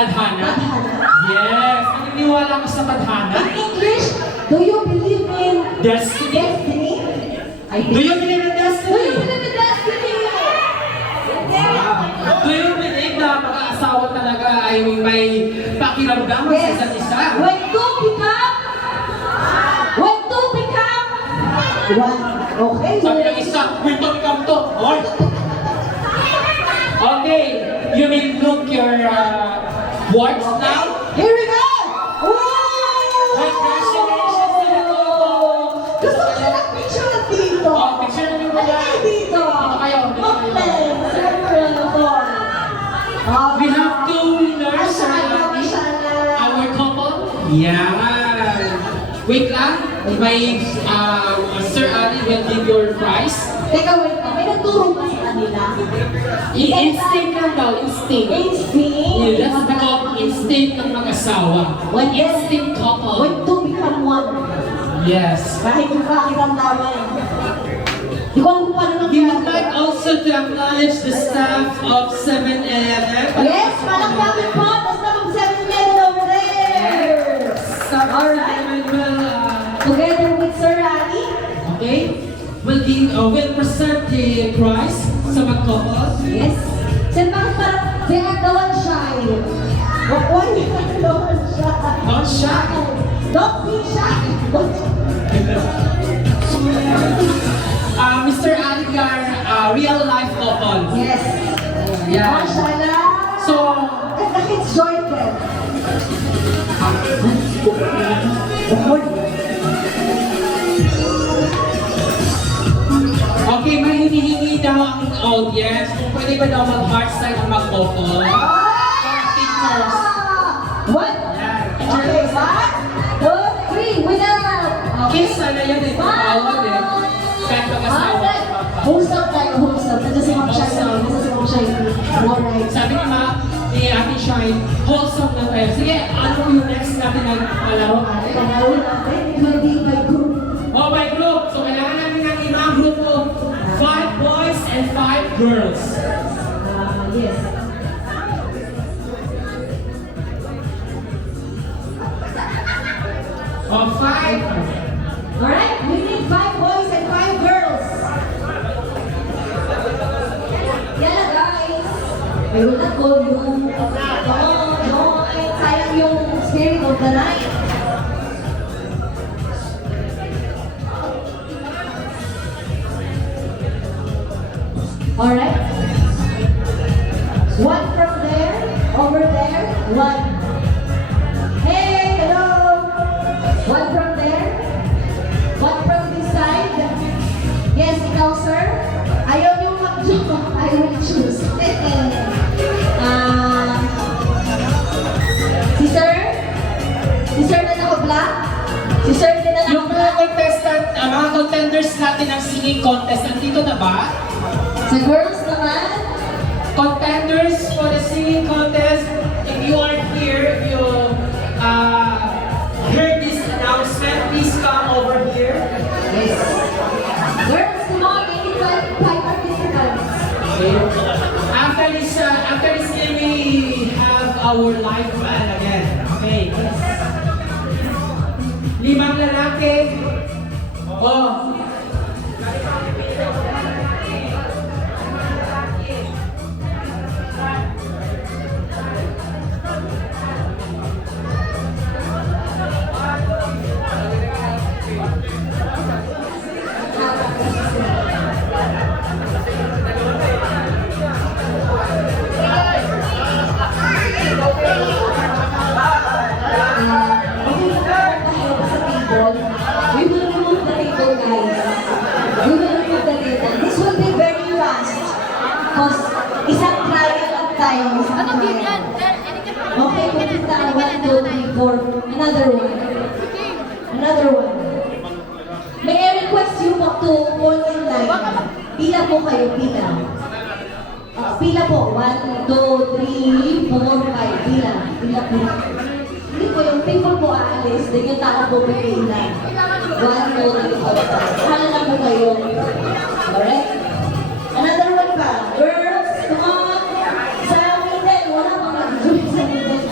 Tadhana? Tadhana. Yes. Naniniwala ka sa tadhana? In English, do you believe in Destiny? destiny? Do you believe in Do destiny? you believe in destiny? Do you believe na mag-aasawa talaga ay may pakiramdaman sa isa't isa? When two become one. Okay. Sabi ng isa, wito become to. Okay, you may look your words now. Here we go! Congratulations to the couple! Gusto ko siya picture na dito. Oh, picture na yung mga. Dito. Dito kayo. Okay. We have two winners, our couple. Yeah. Wait lang. May Sir Ali will give your prize. Teka, wait lang. May nagturo ba sa kanila? Instinct lang daw, instinct. Instinct. That's called instinct ng mag-asawa. When Instinct couple. When two become one. Yes. Kahit yung pakiramdaman. Di ko alam kung paano We would like also to acknowledge the staff of 7-Eleven. Yes, palakpakin po. The staff of 7-Eleven over there. Staff of 7-Eleven will, Together with Sir Ali. okay, will present the prize sa mag-couple. Yes. Sir, bakit parang they are the one shy? Why they are the one shy? Don't shy. Don't be shy. Mr. Aligar, real life couple. Yes. Yeah. Mashallah. So, And the kids joined them. okay, may hinihingi daw ang audience. Kung pwede ba daw mag-heart sign ang mag-couple? Pictures. What? Yeah. Okay, one, two, three, winner! Kiss sana yan eh. Bawal eh. Kahit mag-asawa. Wholesome tayo, wholesome. Nandiyan si Ma'am Shine. Nandiyan si Ma'am Shine. Alright. Sabi ni Ate Shine, wholesome na tayo. Sige, ano yung next natin na palaro? Palaro natin. It will be by group. Oh, by group. So, kailangan natin ng ibang grupo. 5 boys and 5 girls. Yes. Oh, 5. Alright, we need 5 boys and 5 girls. Yan na guys. I will not call you. Join. Sayang yung spirit of the night. Alright. One from there, over there, one. Hey, hello. One from there, one from this side. Yes, ikaw sir. Ayaw niyo mag-joke. I will choose. Si sir na naka-black. Si sir din na Yung mga contestant, mga contenders natin ng singing contest, nandito na ba? Sa girls naman. Contenders for the singing contest, if you are here, if you heard this announcement, please come over here. Yes. Girls, come on. We need 5 participants. Okay. After this game, we have our live band again. Okay. 5 lalaki. Oh. We will remove the table, guys. We will remove the table. This will be very fast. Because isang trial lang tayo. Isang trial. Okay, pupunta ka. 1, 2, 3, 4. Another one. Another one. May I request you to fall in line. Pila po kayo, pila. Pila po. 1, 2, 3, 4, 5. Pila. Pila po. Hindi po, yung people po aalis, then yung tao po pipila. 1, 2, 3, 4, 5. Hala lang po kayo. Alright? Another one pa. Girls, come on. Sa amin din, wala pang nag-join sa amin din.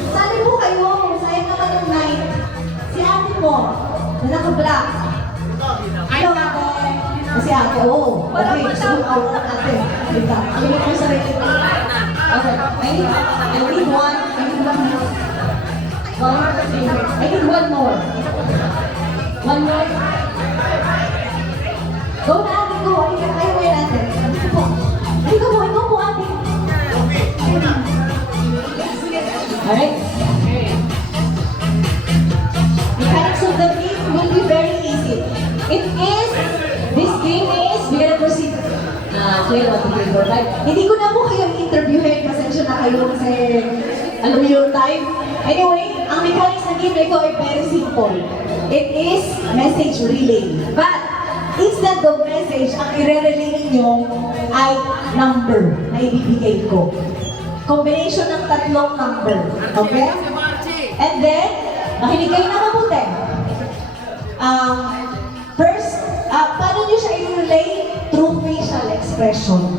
naka-black. Hello, ate. Kasi ate, oo. Okay, gusto ko ako ate. Diba? Ano ko sa sarili ko? Okay, I need one. I need one more. I need one more. One more. Go na, ate ko. Halika kayo ngayon, ate. Halika po. Halika po, ikaw po, ate. Alright. Mechanics of the game will be very easy. This game is, we're gonna proceed. Clear what the game right? Hindi ko na po kayo interviewin, pasensya na kayo kasi alam mo yung time. Anyway, ang mechanics ng game na ito ay very simple. It is message relay. But, instead of message, ang i-relay ninyo ay number na ibibigay ko. Combination ng tatlong number. Okay? And then, makinig kayo na mabuti. First, paano nyo siya i-relay? Through facial expression.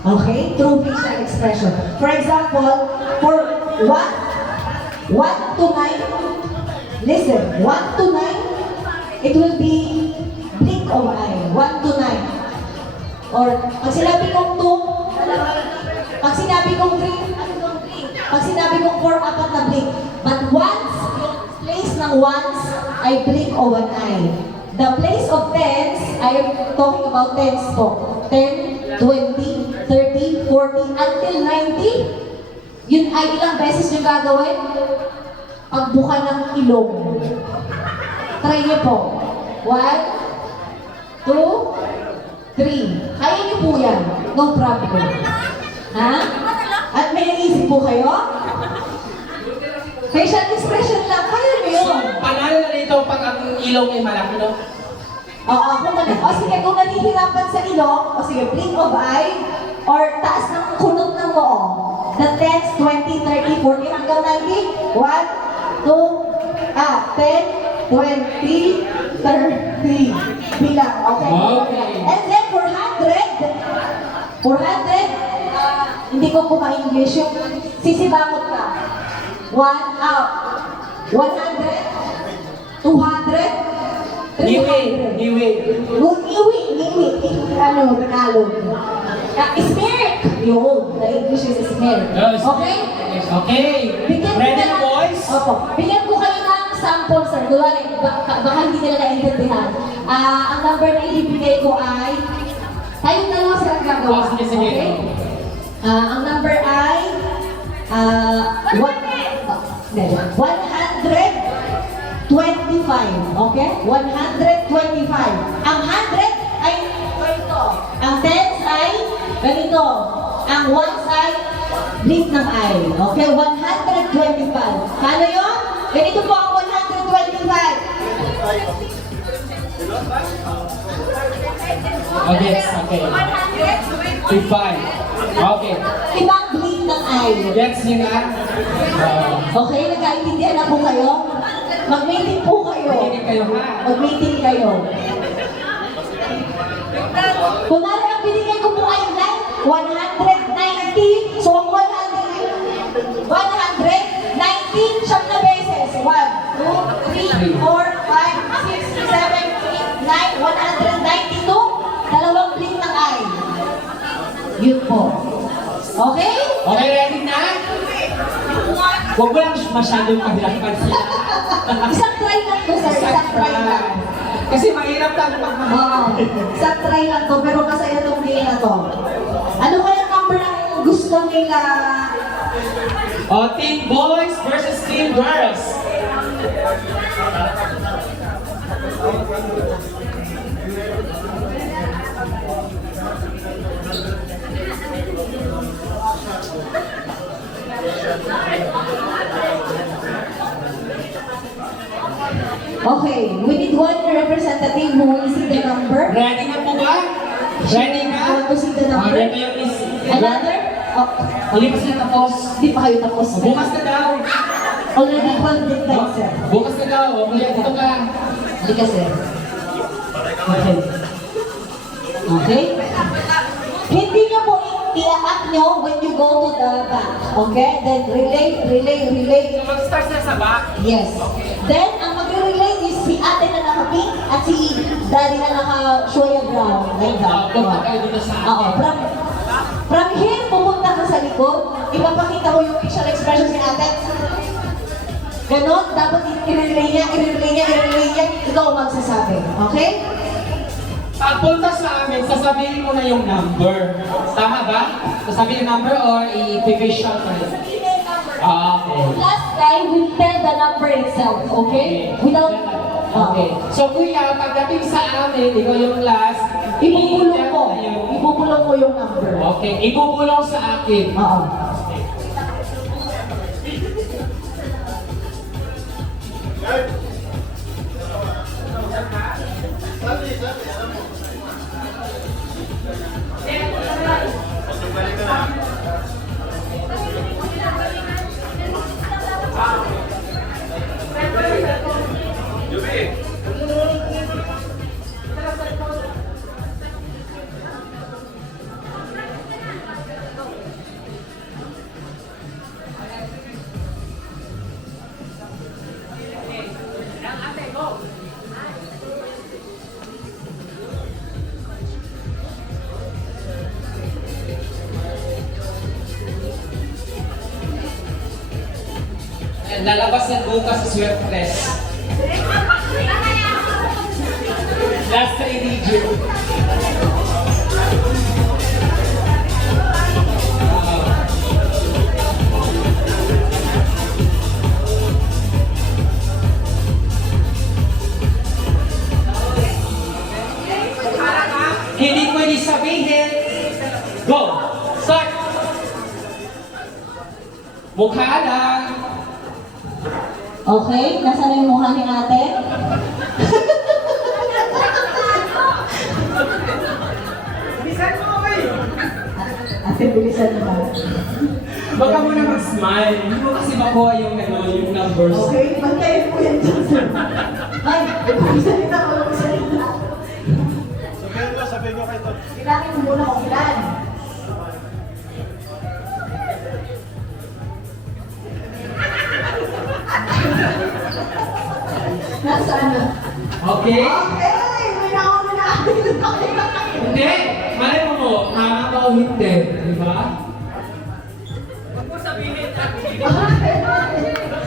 Okay? Through facial expression. For example, for 1 to 9, listen, 1 to 9, it will be blink of eye. 1 to 9. Or, pag sinabi kong 2, pag sinabi kong 3, pag sinabi kong 4, apat na blink. But once, yung place ng once ay blink of an eye. The place of tens, I am talking about tens po. 10, 20, 30, 40, until 90. Yun ay ilang beses yung gagawin? Pagbuka ng ilong. Try niyo po. 1, 2, 3. Kaya niyo po yan. No problem. Ha? At may naisip po kayo? Facial expression lang. Kaya niyo yun. Panalo na nito pag ang ilong ay malaki, no? Oo, sige, kung nanihirapan sa ilong, sige, blink of eye, or taas ng kunot ng noo. The 10s, 20, 30, 40, hanggang 90. 1, 2, 10, 20, 30. Bilang, okay? Okay. And then, for 100, hindi ko po ma-English yung sisibangot ka. 100, 200, 300. Niwi. Ano, Tagalog. Smear! Yun, the English is smear. Yes. Okay? Okay. Ready na, boys? Opo. Bigyan ko kayo ng sample, sir. Baka hindi nila naintindihan. Ang number na ibibigay ko ay, tayong dalawa sila ang gagawa. Oh, sige. Okay? Ang number ay, 125. Okay? 125. Ang 100 ay ganito. Ang 10s ay ganito. Ang 1s ay blink ng eye. Okay? 125. Paano yun? Ganito po ang 125. Okay. 55. Okay. Ibang blink ng eye. Gets niyo na? Okay? Nagkaintindihan na po kayo? Mag-meeting po kayo. Makinig kayo, ha? Mag-meeting kayo. Kunwari ang binigay ko po ay 190. So ang 119 siyam na beses. 1, 2, 3, 4, 5, 6, 7, 8, 9, 192. Dalawang blink ng eye. Yun po. Okay? Okay, ready na? Huwag mo lang masyadong paghirapan sila. Isang try lang to, sir. Isang try lang. Kasi mahirap lang pagmahal. Isang try lang to, pero masaya tong game na to. Ano kaya number ang gusto nila? Team boys versus team girls. Okay, we need one representative who will see the number. Ready na po ba? Ready na? Want to see the number? Ready yung is... Another? Oh, Lipas na tapos. hindi pa kayo tapos. Bukas na daw. Already funded tayo, sir. Bukas na daw. Ulit ito ka. Hindi ka, sir. Okay. Okay? Hindi niyo po i-up nyo when you go to the back. Okay? Then relay. Mag-start na sa back. Yes. Then, ang magre-relay is si Ate pink at si daddy na naka-shoya brown. Like that. Punta kayo dito sa Oo, from here, pupunta ka sa likod, ipapakita mo yung facial expression ni ate. Ganon, dapat i-relay niya, ikaw ang magsasabi. Okay? Pagpunta sa amin, sasabihin mo na yung number. Tama ba? Sasabihin yung number or i-visual ka rin? Okay. Last time, we'll tell the number itself, okay? Without... Okay. So kuya, pagdating sa amin, ikaw yung last, Ibubulong mo. Ibubulong mo yung number. Okay, ibubulong sa akin. Oo. Lalabas yan bukas sa Sweatpress. Last 3 digit. Hindi pwede sabihin. Go! Start! Mukha lang. Okay, nasa na yung mukha ni ate? Bilisan mo kayo. Ate, bilisan mo ba? Baka mo na mag-smile. Hindi mo kasi makuha yung, yung numbers. Okay, bantayin mo yan dyan, sir. Ay, magsalita ko lang magsalita. Sabihin ko kayo to. Kailangan mo muna kung ilan. Nasaan na? Okay? Okay, may nakakita na. Hindi. Malay mo, tama ba o hindi? Di ba?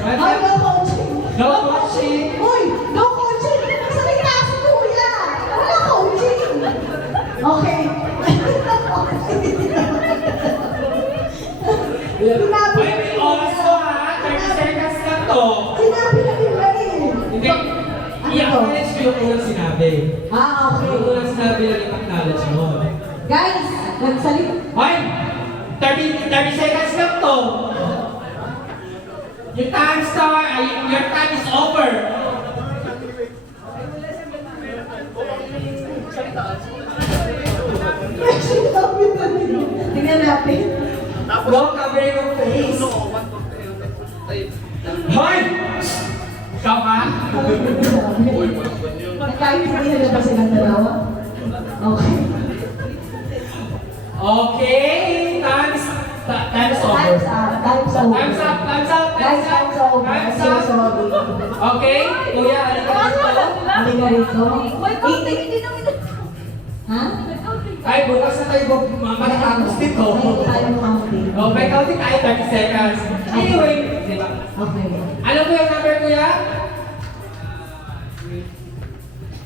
Ay, no coaching. No coaching. Uy, no coaching. Salita sa kuya. Wala coaching. Okay. Ay, may oras ko ha. 30 seconds na to. Sinabi na nila eh. Hindi. Ano to? I-acknowledge ko yung unang sinabi. Okay. Yung unang sinabi lang i-acknowledge mo. Guys, nagsalita. Ay! 30 seconds lang to. Your time start, your time is over. Sinabi na nila. Tingnan natin. No covering of face. Hoy! Ikaw ka? Nagkaintindihan na ba silang dalawa? Okay. Okay, time's over. Time's up. Time's over. Time's up, time's up, Guys, time's over. I'm Time's so up. sorry. Okay, kuya, halika dito. Halika rito. Ha? Ay, bukas na tayo matatapos dito. Okay, tayo counting. Oh, may counting tayo, 30 seconds. Anyway, di ba? Okay. Ano po yung number, kuya?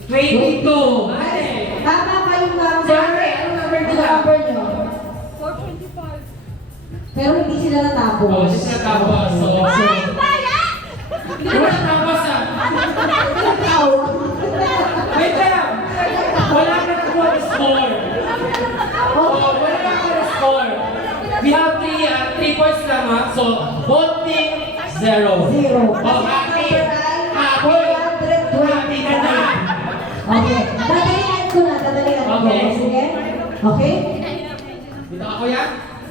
22. Ay! Tama kayong number. Sorry, ano number Ano nila? number nyo? 425. Pero hindi sila natapos. Oh, hindi sila natapos. So, Ay, Di ba natapos ah? tawa. Wait lang! Wala na nakuha ng score. Oh, wala na nakuha ng score. We have 3 points lang ha. So, both team, 0. Zero. Oh, happy. Happy. Happy na na. Okay. Dadalian ko na. Dadalian ko. Okay. Sige. Okay? Dito ka, kuya.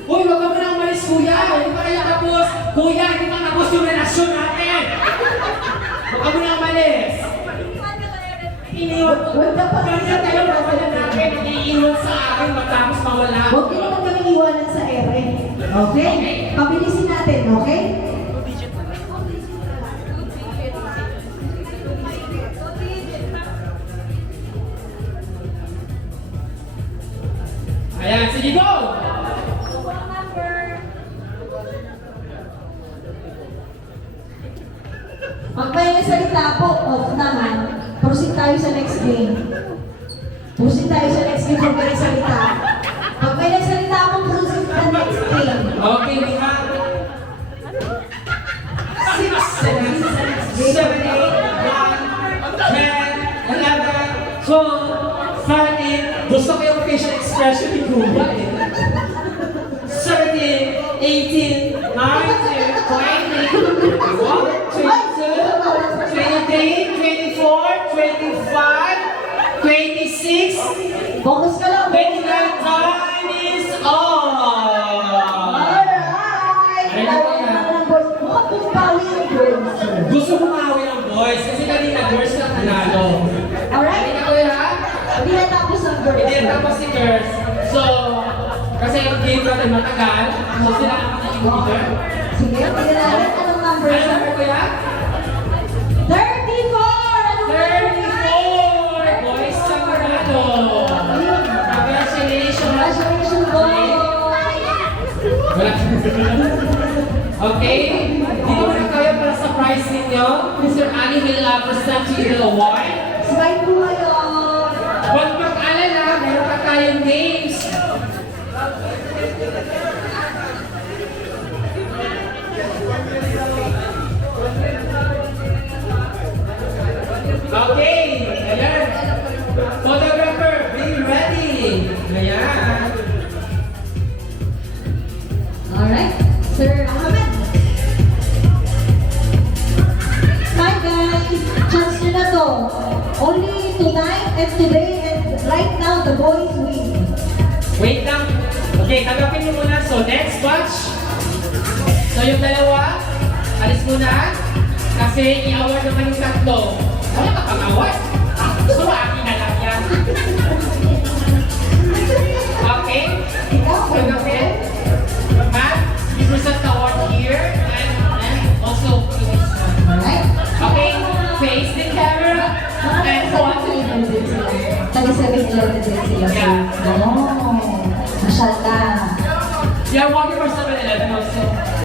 Uy, wag ka muna umalis, kuya. Hindi pa kayo tapos. Kuya, hindi pa tapos yung relasyon natin. Wag ka muna umalis. Iniwan ko. Huwag ka pa. Ganyan tayo nawalan natin. Iniiwan sa akin matapos mawala. Huwag niyo naman kami iwanan sa ere. Okay? Pabilisin natin, okay? Ready, go! Pag may nasalita po, off naman, proceed tayo sa next game. Proceed tayo sa next game pag may nasalita. Pag may nasalita po, proceed sa next game. Okay, we have 6, 7, 8, 9, 10, 11, 12, 13. Gusto ko yung facial expression ni Kuya eh. 17, 18, 19, 20, 21, 22, 23, 24, 25, 26, Focus ka lang. 29, time is on! Alright! Ano ba yan? Mukhang bumpawi yung girls. Gusto ko mahawi ng boys kasi kanina girls na nanalo. Alright? Hindi na kuya ha? Hindi natapos ang girls. Hindi na tapos si girls. So, kasi yung game natin matagal. So, sila ang magiging leader. Sige, tingnan natin anong number Ano siya. number kuya? 34! Anong number? 34! Boys na nanalo. Congratulations! Congratulations, boys! Wala. Okay, dito na kayo para sa prize ninyo. Mr. Ali will present to you the award. Smile po kayo. Huwag mag-alala, meron pa tayong games. Okay, ayan. Photographer, be ready. Ayan. Alright, Sir Ahmed. Hi guys, chance nyo na to. Only tonight and today and right now the boys win. Wait lang. Okay, tanggapin niyo muna. So, next batch. So, yung dalawa, alis muna. Kasi i-award naman yung tatlo. Wala ka pang award. So, akin na lang yan. Okay? Ikaw, Tanggapin. Matt, you present the award here. And also, Alright. okay, face the camera. And one, Taga 7-Eleven din sila. Yeah. Oh, masyallah. you're walking for 7-Eleven also.